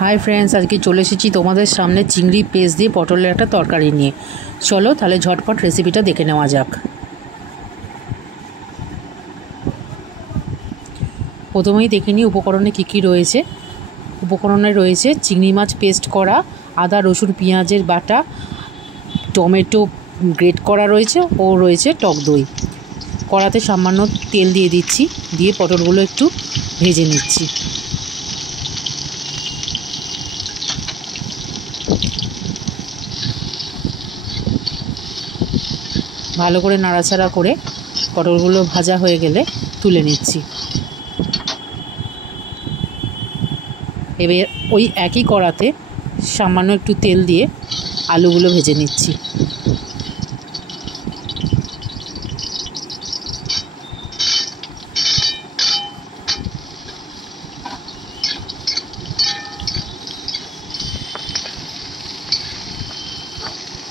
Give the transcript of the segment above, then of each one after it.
Hi friends, आज के चले एसेছি তোমাদের সামনে চিংড়ি পেস্ট দিয়ে পটলের একটা তরকারি নিয়ে। চলো তাহলে ঝটপট রেসিপিটা দেখে নেওয়া যাক। প্রথমেই দেখে নিই উপকরণে কী কী রয়েছে। উপকরণে রয়েছে চিংড়ি মাছ পেস্ট করা, আদা রসুন পেঁয়াজের বাটা, টমেটো গ্রেট করা রয়েছে ও রয়েছে টক দই। কড়াতে সামান্য তেল দিয়ে দিচ্ছি, দিয়ে পটলগুলো একটু ভেজে নিচ্ছি। ভালো করে নাড়াচাড়া করে পটলগুলো ভাজা হয়ে গেলে তুলে নিচ্ছি। এবার ওই একই কড়াতে সামান্য একটু তেল দিয়ে আলুগুলো ভেজে নিচ্ছি।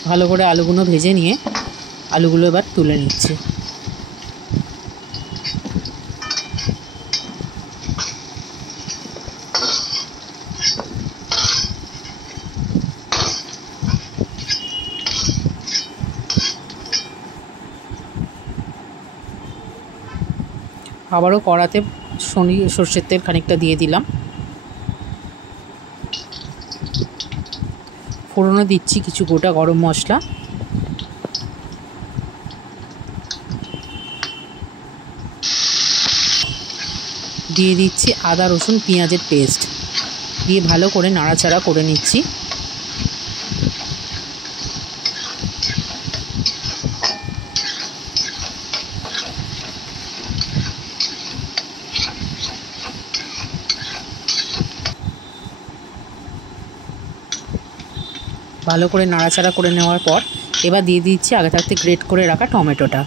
ভালো করে আলুগুলো ভেজে নিয়ে আলুগুলো এবার তুলে নিচ্ছি। আবারও কড়াতে সর্ষের তেল খানিকটা দিয়ে দিলাম। ফোড়নে দিচ্ছি কিছু গোটা গরম মশলা, দিয়ে দিচ্ছি আদা রসুন পেঁয়াজের পেস্ট, দিয়ে ভালো করে নাড়াচাড়া করে নিচ্ছি। ভালো করে নাড়াচাড়া করে নেওয়ার পর এবার দিয়ে দিচ্ছি আগে থাকতে গ্রেট করে রাখা টমেটোটা।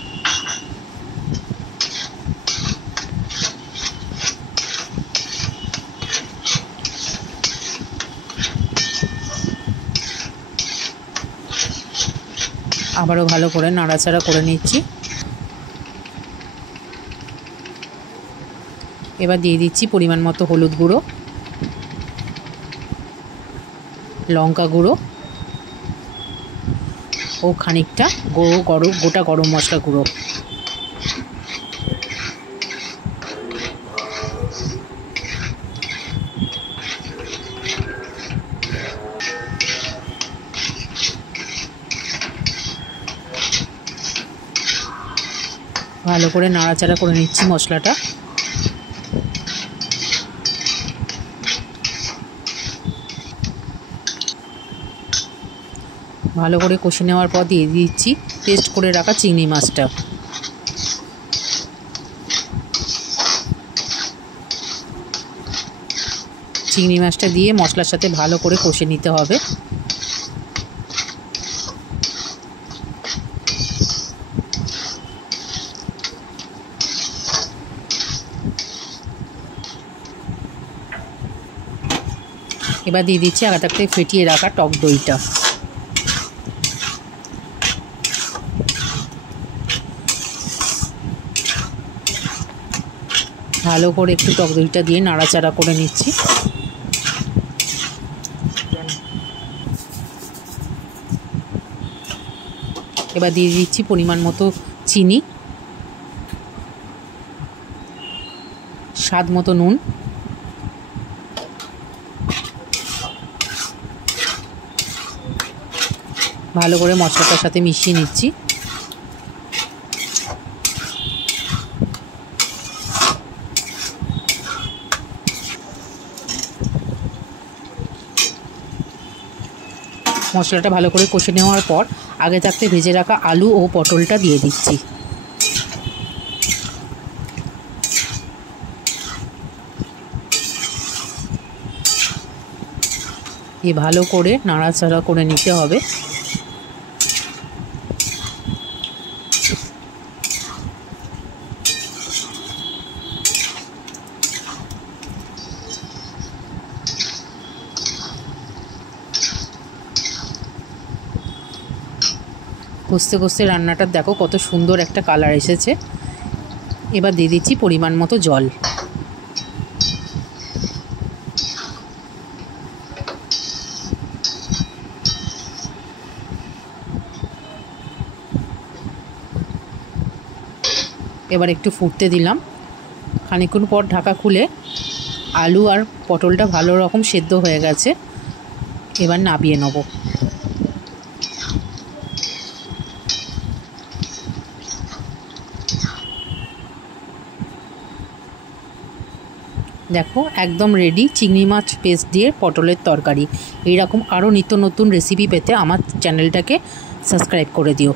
আবারও ভালো করে নাড়াচাড়া করে নিচ্ছি। এবার দিয়ে দিচ্ছি পরিমাণ মতো হলুদ গুঁড়ো, লঙ্কা গুঁড়ো ও খানিকটা গোটা গরম মশলা গুঁড়ো। ভালো করে নাড়াচাড়া করে নিচ্ছি মশলাটা। ভালো করে কষে নেওয়ার পর দিয়ে দিচ্ছি পেস্ট করে রাখা চিংড়ি মাছটা। চিংড়ি মাছটা দিয়ে মশলার সাথে ভালো করে কষে নিতে হবে। এবার দিয়ে দিচ্ছি আগে থাকতে ফেটিয়ে রাখা টক দইটা। ভালো করে একটু টক দইটা দিয়ে নাড়াচাড়া করে নিচ্ছি। এবার দিয়ে দিচ্ছি পরিমাণ মতো চিনি, স্বাদ মতো নুন, ভালো করে মশলাটার সাথে মিশিয়ে নিচ্ছি। মশলাটা ভালো করে কষে নেওয়ার পর আগে থাকতে ভেজে রাখা আলু ও পটলটা দিয়ে দিচ্ছি। ভালো করে নাড়াচাড়া করে নিতে হবে। কষতে কষতে রান্নাটার দেখো কত সুন্দর একটা কালার এসেছে। এবার দিয়ে দিচ্ছি পরিমাণ মতো জল। এবার একটু ফুটতে দিলাম। খানিকক্ষণ পর ঢাকা খুলে আলু আর পটলটা ভালো রকম সেদ্ধ হয়ে গেছে, এবার নামিয়ে নেব। দেখো একদম রেডি চিংড়ি মাছ পেস্ট দিয়ে পটলের তরকারি। এইরকম আরও নিত্য নতুন রেসিপি পেতে আমার চ্যানেলটাকে সাবস্ক্রাইব করে দিও।